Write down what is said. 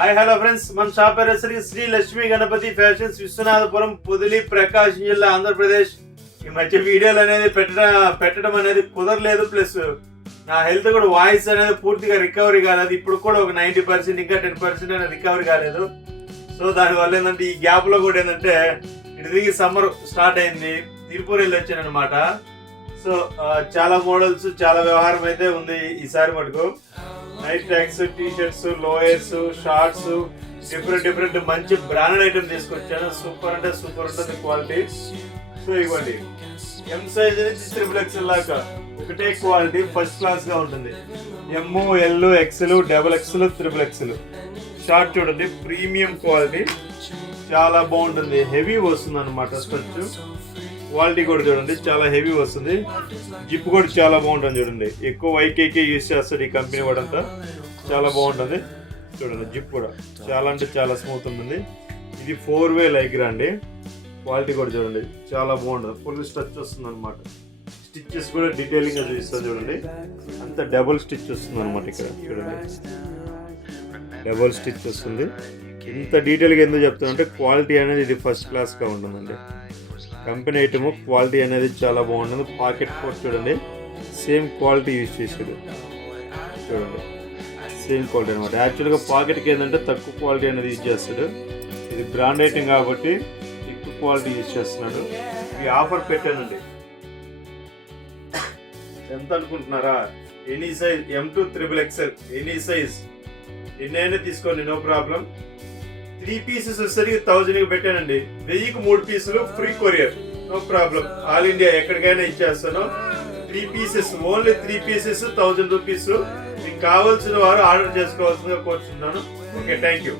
Hi hello friends, మన shop పేరు Shri Lakshmi Ganapati fashions, Viswanathapuram, Podili, ప్రకాశం జిల్లా, ఆంధ్రప్రదేశ్. ఈ మధ్య వీడియోలు అనేది పెట్టడం అనేది కుదరలేదు. ప్లస్ నా హెల్త్ కూడా వాయిస్ అనేది పూర్తిగా రికవరీ కాలేదు. ఇప్పుడు కూడా ఒక 90% ఇంకా 10% అనేది రికవరీ కాలేదు. సో దానివల్ల ఏంటంటే ఈ గ్యాప్ లో కూడా ఏంటంటే ఇటు సమ్మర్ స్టార్ట్ అయింది, తిరుపూర్ వెళ్ళి వచ్చాను అనమాట. సో చాలా మోడల్స్, చాలా వ్యవహారం అయితే ఉంది ఈసారి మటుకు. Night tracks, T shirts, lowers, shorts, different మంచి బ్రాండెడ్ ఐటమ్ తీసుకొచ్చాను. సూపర్ అంటే సూపర్ ఉంటుంది క్వాలిటీ. సో ఇవ్వండి, ఎం సైజ్ నుంచి XXL లాగా ఒకటే క్వాలిటీ, ఫస్ట్ క్లాస్ గా ఉంటుంది. M, L, XL, XXL, XXL. Short చూడండి, ప్రీమియం క్వాలిటీ, చాలా బాగుంటుంది. హెవీ వస్తుంది అనమాట. స్ట్రెచ్ క్వాలిటీ కూడా చూడండి, చాలా హెవీ వస్తుంది. జిప్ కూడా చాలా బాగుంటుంది చూడండి. ఎక్కువ వైకేకే యూజ్ చేస్తాడు ఈ కంపెనీ వాడంతా. చాలా బాగుంటుంది చూడండి. జిప్ కూడా చాలా అంటే చాలా స్మూత్ ఉంటుంది. ఇది 4-way లైక్రా అండి. క్వాలిటీ కూడా చూడండి, చాలా బాగుంటుంది. ఫుల్ స్ట్రెచ్ వస్తుంది అనమాట. స్టిచ్చెస్ కూడా డీటెయిలింగ్ గా చూపిస్తాను చూడండి. అంత డబుల్ స్టిచ్ వస్తుంది అనమాట. ఇక్కడ చూడండి, డబుల్ స్టిచ్ వస్తుంది. ఇంత డీటెయిల్గా ఎందుకు చెప్తాను అంటే క్వాలిటీ అనేది ఇది ఫస్ట్ క్లాస్ గా ఉంటుందండి. కంపెనీ ఐటమ్ క్వాలిటీ అనేది చాలా బాగుంటుంది. పాకెట్ పోర్ట్ చూడండి, సేమ్ క్వాలిటీ యూజ్ చేసాడు చూడండి. సేమ్ క్వాలిటీ అనమాట. యాక్చువల్గా పాకెట్కి ఏంటంటే తక్కువ క్వాలిటీ అనేది యూజ్ చేస్తాడు. ఇది బ్రాండ్ ఐటమ్ కాబట్టి ఎక్కువ క్వాలిటీ యూజ్ చేస్తున్నాడు. ఈ ఆఫర్ పెట్టానండి. ఎంత అనుకుంటున్నారా? Any size M to XXL, any size ఎన్నైనా తీసుకోండి, నో ప్రాబ్లం. 3 pieces వచ్చేసరికి 1000 పెట్టానండి. 1000కి 3 పీసులు free courier, no problem. All India ఎక్కడికైనా ఇచ్చేస్తాను. 3 pieces, ఓన్లీ 3 pieces 1000 రూపీస్. మీకు కావాల్సిన వారు ఆర్డర్ చేసుకోవాల్సిందిగా కోరుతున్నాను. Okay, thank you.